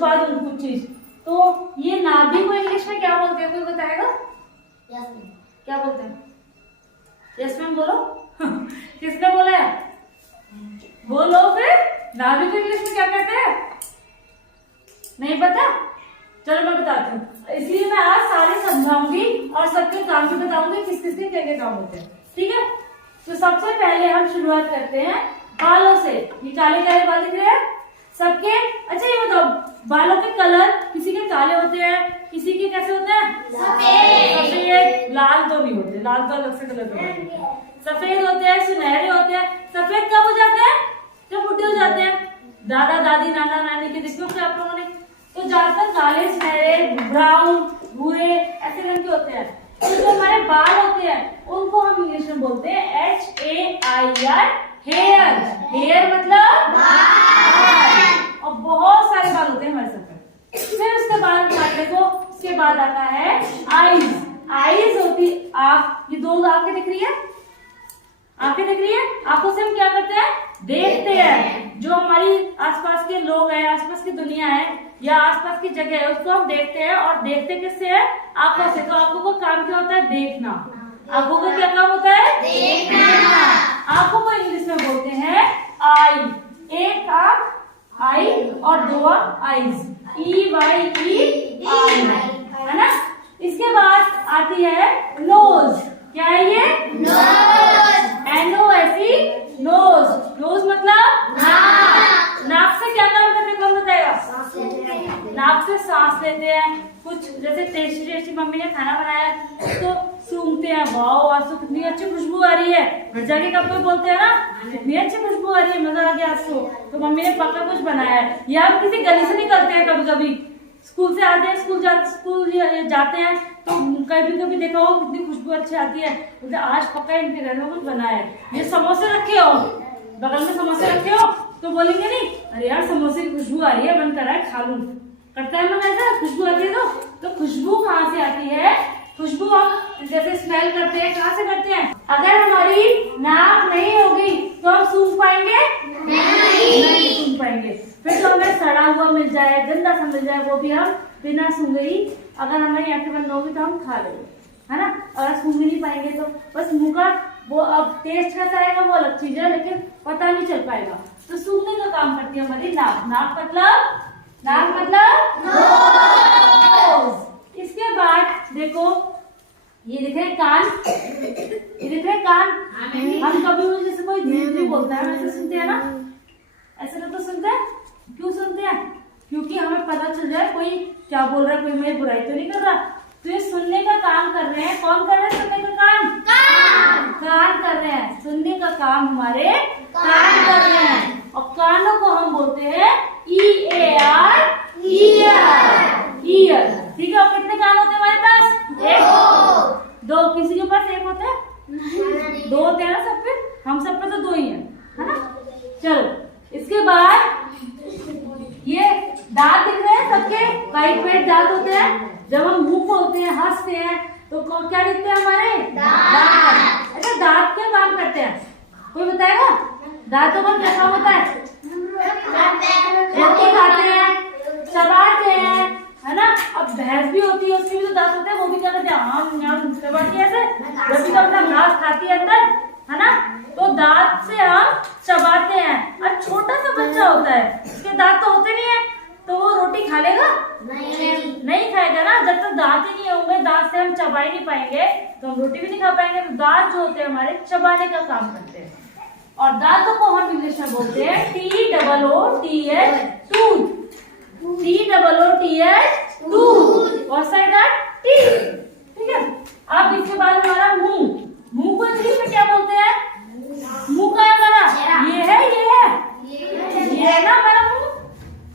छुपा दूं कुछ चीज। तो ये नाभि को इंग्लिश में क्या बोलते हैं, कोई बताएगा? क्या बोलते हैं? यस मैम बोलो। किसने बोला है? बोलो फिर, नाभि को इंग्लिश में क्या कहते हैं? नहीं पता? चलो मैं बताती हूँ। इसलिए मैं आज सारे समझाऊंगी और सबके काम भी बताऊंगी, किस किस के क्या क्या काम होते हैं। ठीक है, तो सबसे पहले हम शुरुआत करते हैं बालों से। ये काले काले बाल दिख रहे हैं सबके? अच्छा ये बताओ, बालों के कलर किसी के काले होते हैं, किसी के कैसे होते हैं? सफेद। लाल तो नहीं होते, लाल तो अलग से कलर के होते हैं। सफेद होते हैं, सुनहरे होते हैं। सफेद कब हो जाते हैं? जब बुढ़े हो जाते हैं। दादा दादी नाना नानी के देखो क्या आप लोगों ने, तो ज्यादातर काले, सुनहरे, ब्राउन, भूरे ऐसे रंग के होते हैं। तो जो हमारे बाल होते हैं उनको हम इंग्लिश में बोलते हैं HAIR, हेयर। हेयर मतलब बाल। और बहुत सारे बाल होते हैं हमारे सर पे। फिर उसके बाद देखो, उसके बाद आता है आईज। आईज होती आँख, ये दो आंखें दिख रही है, आंखें दिख रही है। आंखों से हम क्या करते हैं? देखते हैं। जो हमारी आसपास के लोग हैं, आसपास की दुनिया है या आसपास की जगह है, उसको हम देखते हैं। और देखते किससे है? आंखों से। तो आंखों का काम क्या होता है? देखना। आंखों का क्या काम होता है? देखना। आंखों को इंग्लिश में बोलते हैं आई। एक आंख आई और दो आंख आईज, EYE आई, है ना। इसके बाद आती है नोज। क्या है ये? नोज। NOSE, knows. नोज मतलब नाक। नाक से क्या काम करते हैं, कौन बताएगा? नाक से सांस लेते हैं। कुछ जैसे टेस्टी टेस्टी मम्मी ने खाना बनाया उसको सूंघते हैं, वाह आज तो कितनी अच्छी खुशबू आ रही है। घर जाके कब कोई बोलते हैं ना, कितनी अच्छी खुशबू आ रही है, मजा आ गया आज तो मम्मी ने पक्का कुछ बनाया है। या हम किसी गली से निकलते हैं, कभी कभी स्कूल से आते हैं, स्कूल जाते हैं, तो कभी कभी देखा हो कितनी खुशबू अच्छी आती है, बोलते आज पक्का इनके घर में कुछ बनाया है। ये समोसे रखे हो, बगल में समोसे रखे हो, तो बोलेंगे नहीं अरे यार समोसे की खुशबू आ रही है, मन कर रहा है खा लूं। करता है मन ऐसा, खुशबू आती है। तो खुशबू कहाँ से आती है? खुशबू हम जैसे स्मेल करते हैं, कहाँ से करते हैं? अगर हमारी नाक नहीं होगी तो हम सूंघ पाएंगे? नहीं सूंघ पाएंगे। फिर तो हमें सड़ा हुआ मिल जाए, गंदा सा मिल जाए, वो भी हम बिना सूंघे ही, अगर हमारी आंखें बंद होगी तो हम खा लेंगे, है ना। अगर सूंघ नहीं पाएंगे तो बस मुंह का वो अब टेस्ट कैसा आएगा वो अलग चीज है, लेकिन पता नहीं चल पाएगा। तो सूंघने का काम करती है हमारी नाक। नाक मतलब नोज। इसके बाद देखो, ये दिख रहे कान, ये दिख रहे कान। हम कभी भी जैसे कोई धीरे बोलता है वैसे सुनते हैं ना, ऐसे तो सुनते हैं। क्यों सुनते हैं? क्योंकि हमें पता चल जाए कोई क्या बोल रहा है, कोई मेरी बुराई तो नहीं कर रहा। तो ये सुनने का काम कर रहे हैं। कौन कर रहे हैं सुनने का काम? कान कर रहे हैं। सुनने का काम हमारे कान कर रहे हैं। और कानों को हम बोलते हैं EAR, ईयर। ठीक है। और कितने कान होते हैं हमारे पास? एक, दो। किसी के पास एक होता है? दो होते हैं ना सब पे, हम सब पे तो दो ही है ना। चलो इसके बाद ये दांत दिख रहे हैं सबके, वाइट वाइट दांत होते हैं। जब हम मुंह खोलते हैं, हंसते हैं, तो क्या दिखते हैं हमारे? दांत। अच्छा दांत क्या काम करते हैं, कोई बताएगा? दांतों का क्या काम होता है? रोटी खाते हैं, चबाते हैं, है ना। अब भैंस भी होती है, उसके भी तो दांत होते हैं, वो भी क्या करते हैं? हम चबाती है ऐसे, जब भी तो अपना घास खाती है अंदर, है ना। तो दांत से हम चबाते हैं। और छोटा सा बच्चा होता है, उसके दांत तो होते नहीं है, तो वो रोटी खा लेगा? नहीं खाएगा ना। जब तक दांत ही नहीं होंगे, दांत से हम चबा ही नहीं पाएंगे, तो हम रोटी भी नहीं खा पाएंगे। तो दांत जो होते हैं हमारे चबाने का काम करते हैं। और दांतों को हम इंग्लिश में बोलते हैं TOOTH, टूथ। TOOTH, tooth. और साइड टीथ। ठीक है। अब इसके बाद हमारा मुंह। मुंह को इंग्लिश में क्या बोलते हैं? मुंह का है हमारा, ये है ना हमारा मुंह।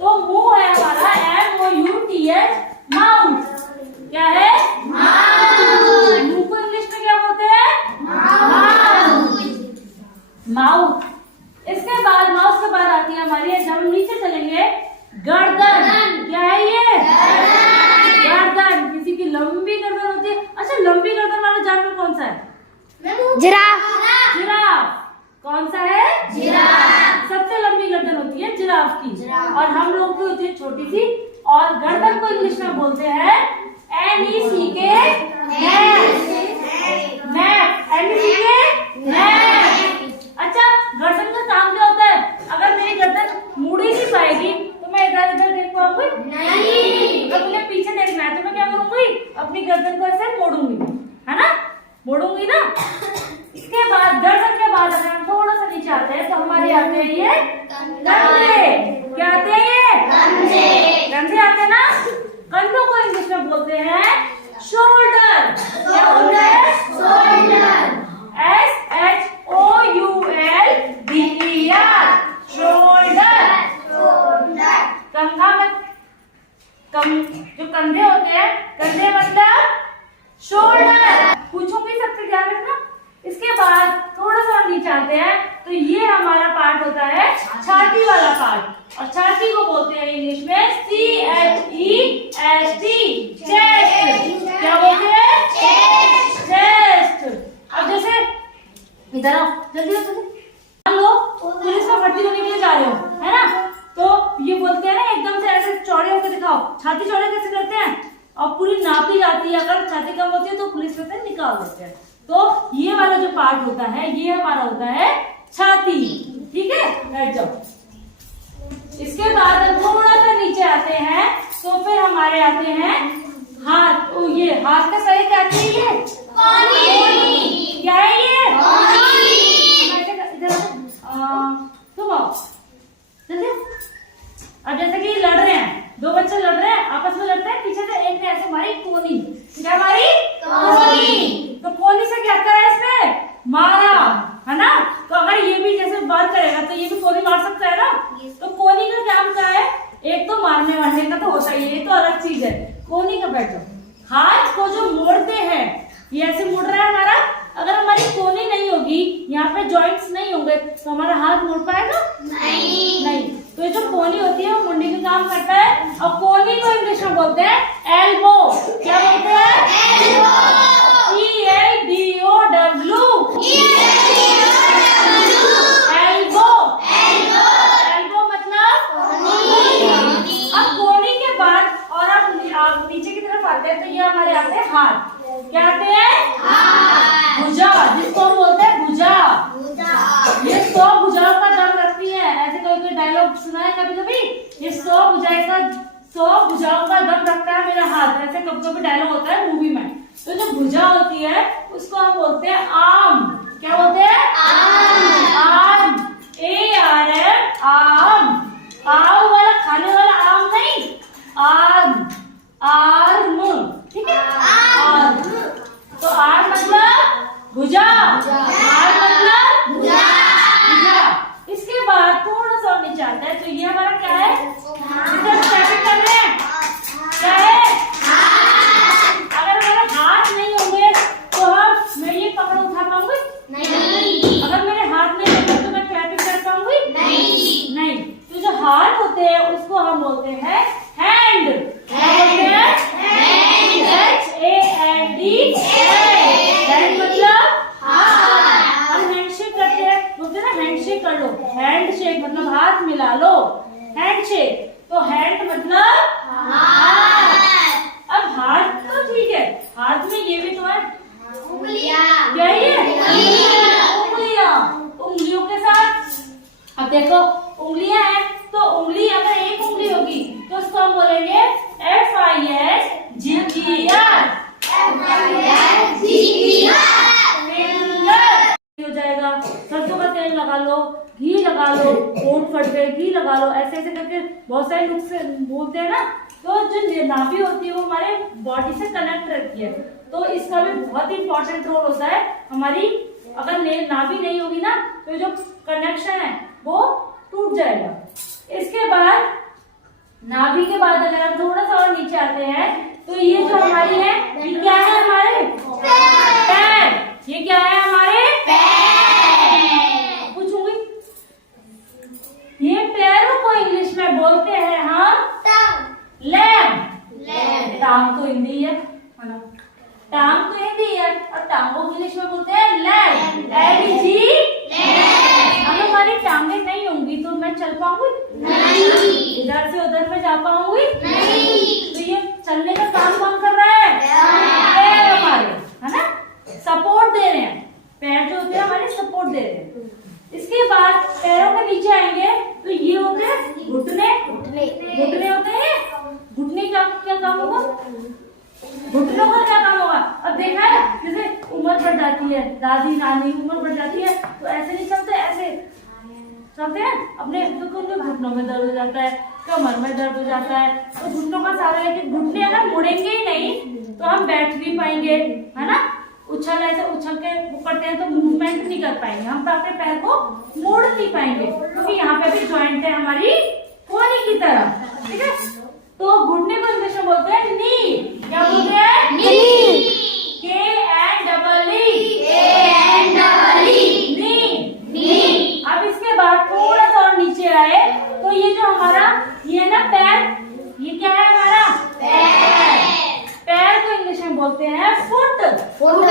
तो मुंह है हमारा MOUTH, माउथ। क्या है? माउथ। मुंह को इंग्लिश में क्या बोलते हैं? माउथ। इसके बाद माउथ के बाद आती है हमारी, जब हम नीचे चलेंगे, गर्दन। क्या है ये? गर्दन। किसी की लंबी गर्दन होती है। अच्छा लंबी गर्दन वाला जानवर कौन सा है? जिराफ। कौन सा है? जिराफ। सबसे लंबी गर्दन होती है जिराफ की। और हम लोगों की होती है छोटी सी और गर्दन को इंग्लिश में बोलते हैं NECK नेक। अच्छा, गर्दन का काम क्या होता है? अगर मेरी गर्दन मुड़ ही नहीं पाएगी तो मैं इधर उधर देख पाऊंगी नहीं। अगर मुझे पीछे देखना है तो मैं क्या करूंगी? अपनी गर्दन को ऐसे मोड़ूंगी, है ना, मोड़ूंगी ना। इसके बाद गर्दन के बाद अगर हम थोड़ा सा नीचे आते हैं तो हमारे आते हैं ये कंधे। क्या आते हैं? ये कंधे आते हैं ना। कंधों को इंग्लिश में बोलते हैं शोल्डर। क्या बोलते हैं? शोल्डर। SHOULDER shoulder. कंधा में जो कंधे होते हैं, कंधे मतलब शोल्डर। पूछूंगी, सबसे ध्यान रखना। इसके बाद थोड़ा सा नीचे आते हैं तो ये हमारा पार्ट होता है छाती वाला पार्ट, और छाती को बोलते हैं इंग्लिश में CHEST चेस्ट। क्या बोलते हैं? चेस्ट। अब जैसे इधर आओ, जल्दी जल्दी। हम लोग पुलिस में भर्ती होने के लिए जा रहे हो, है ना, तो ये बोलते हैं ना एकदम से ऐसे चौड़े होकर दिखाओ। छाती चौड़े कैसे करते हैं? और पूरी नापी जाती है, अगर छाती कम होती है तो पुलिस में से निकाल देते हैं। तो ये वाला जो पार्ट होता है ये हमारा होता है छाती। ठीक है, बैठ जाओ। इसके बाद हम थोड़ा सा नीचे आते हैं तो फिर हमारे आते हैं हाथ। ओ, ये हाथ का सही क्या है? ये कोहनी। क्या है ये? तुम आओ जल्दी। अब जैसे कि लड़ रहे हैं, दो बच्चे लड़ रहे हैं, आपस में लड़ते हैं, पीछे से एक ने ऐसे मारी कोहनी। क्या मारी? कोहनी। तो कोहनी से क्या करा इसने? मारा, है ना। तो अगर ये भी जैसे बार करेगा तो ये भी कोहनी मार सकता है ना। तो कोहनी का काम क्या है? एक तो मारने वारने का तो होता ही है, ये तो अलग चीज है। कोहनी का बैठो। हाथ को जो मोड़ते हैं, ये ऐसे मुड़ रहा है हमारा। अगर हमारी कोहनी नहीं होगी, यहाँ पे जॉइंट्स नहीं होंगे तो हमारा हाथ मुड़ पाएगा? नहीं। तो ये जो कोहनी होती है वो मुंडी का काम करता है। और कोहनी को इंग्लिश में बोलते हैं एल्बो। क्या बोलते हैं? ELBOW elbow. एल्बो मतलब अब कोहनी के बाद और आप नीचे की तरफ आते हैं तो ये हमारे आते हैं हाथ। क्या आते हैं? भुजा, जिसको हम बोलते हैं भुजा। ये 100 भुजाओं का दम रखती है। ऐसे कोई डायलॉग सुना है कभी कभी? ये 100 भुजाओं का दम रखता है मेरा हाथ। ऐसे कभी कभी डायलॉग होता है मूवी में। तो जो भुजा होती है उसको हम बोलते हैं आर्म। क्या बोलते हैं? आर्म। ARM arm. पाव वाला खाने वाला आर्म नहीं, आर्म। आर्म, ठीक है, आर्म। तो आर्म मतलब भुजा, आर्म मतलब भुजा। इसके बाद थोड़ा सा नीचे आता है तो ये हमारा क्या है? ट्रैफिक कर रहे हैं, क्या है? अगर हमारे हाथ नहीं होंगे तो मैं ये पकड़ उठा पाऊंगी? नहीं। अगर मेरे हाथ नहीं होंगे तो मैं ट्रैफिक कर पाऊंगी? नहीं। तो जो हाथ होते हैं उसको हम बोलते हैं हैंड। HAND। हैंड मतलब हाथ। हम हैंडशेक करते हैं, बोलते हैं ना हैंडशेक कर लो। हैंडशेक मतलब हाथ मिला लो, हैंडशेक। तो हैंड मतलब हाथ। अब हाथ तो ठीक है, हाथ में ये भी तो है उंगलियां। क्या ये? उंगलियां। उंगलियों के साथ अब देखो उंगलियां हैं तो उंगली अगर एक उंगली होगी तो उसको हम बोलेंगे FINGER। हो जाएगा। सरसों का तेल लगा लो, घी लगा लो, होंठ फट गए घी लगा लो, ऐसे ऐसे करके बहुत सारे नुस्खे बोलते हैं ना। तो जो नाभि होती है वो हमारे बॉडी से कनेक्ट रहती है, तो इसका भी बहुत इंपॉर्टेंट रोल होता है हमारी। अगर नाभि नहीं होगी ना तो जो कनेक्शन है वो टूट जाएगा। इसके बाद नाभि के बाद अगर हम थोड़ा सा और नीचे आते हैं तो ये जो हमारी है ये क्या है? हमारे पैर। ये क्या है? हमारे पैर। पूछूंगी, ये पैरों को इंग्लिश में बोलते हैं हम लेग। टांग तो हिंदी है ना, टांग तो हिंदी है और टांगों को इंग्लिश में बोलते हैं लेग। अगर हमारी टांगे नहीं होंगी तो मैं चल पाऊंगी? नहीं। इधर से उधर में जा पाऊंगी? नहीं। दादी नानी उम्र बढ़ जाती है तो ऐसे नहीं चलते, ऐसे चलते हैं अपने, तो घुटनों में दर्द हो जाता है, कमर में दर्द हो जाता है, तो घुटनों का सहारा लेके घुटने अगर मुड़ेंगे ही नहीं तो हम बैठ नहीं पाएंगे, है ना। उछल ऐसे उछल के वो करते हैं तो मूवमेंट नहीं कर पाएंगे, हम अपने पैर को मोड़ नहीं पाएंगे क्योंकि यहाँ पे भी जॉइंट है हमारी कोहनी की तरह, ठीक है। तो घुटने को इंग्लिश में बोलते हैं नी। क्या बोलते हैं? नी। नी। अब इसके बाद थोड़ा सा और नीचे आए तो ये जो हमारा ये है ना पैर, ये क्या है हमारा पैर। पैर को इंग्लिश में बोलते हैं फुट। FOOT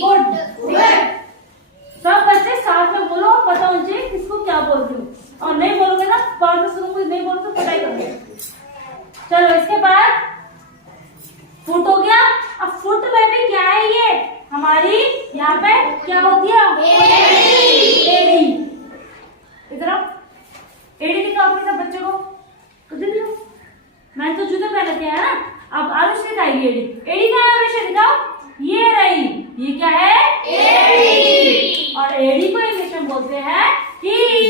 फुट, ठीक है। सब बच्चे साथ में बोलो, पता होना चाहिए किसको क्या बोल रही हूँ, और नहीं बोलोगे ना बाद में सुनूंगी, नहीं बोलो तो पढ़ाई करोगे। चलो इसके बाद फुट हो गया। अब फुट में भी क्या है, ये हमारी यहाँ पे क्या होती है, एड़ी। इधर एड़ी दिखाओ अपने सब बच्चे को, मैंने तो जूते पहन रखे हैं ना। अब आरुष दिखाएगी एड़ी। एड़ी क्या है आरुष, दिखाओ, ये रही, ये क्या है, एड़ी। और एड़ी को इंग्लिश में बोलते हैं हील।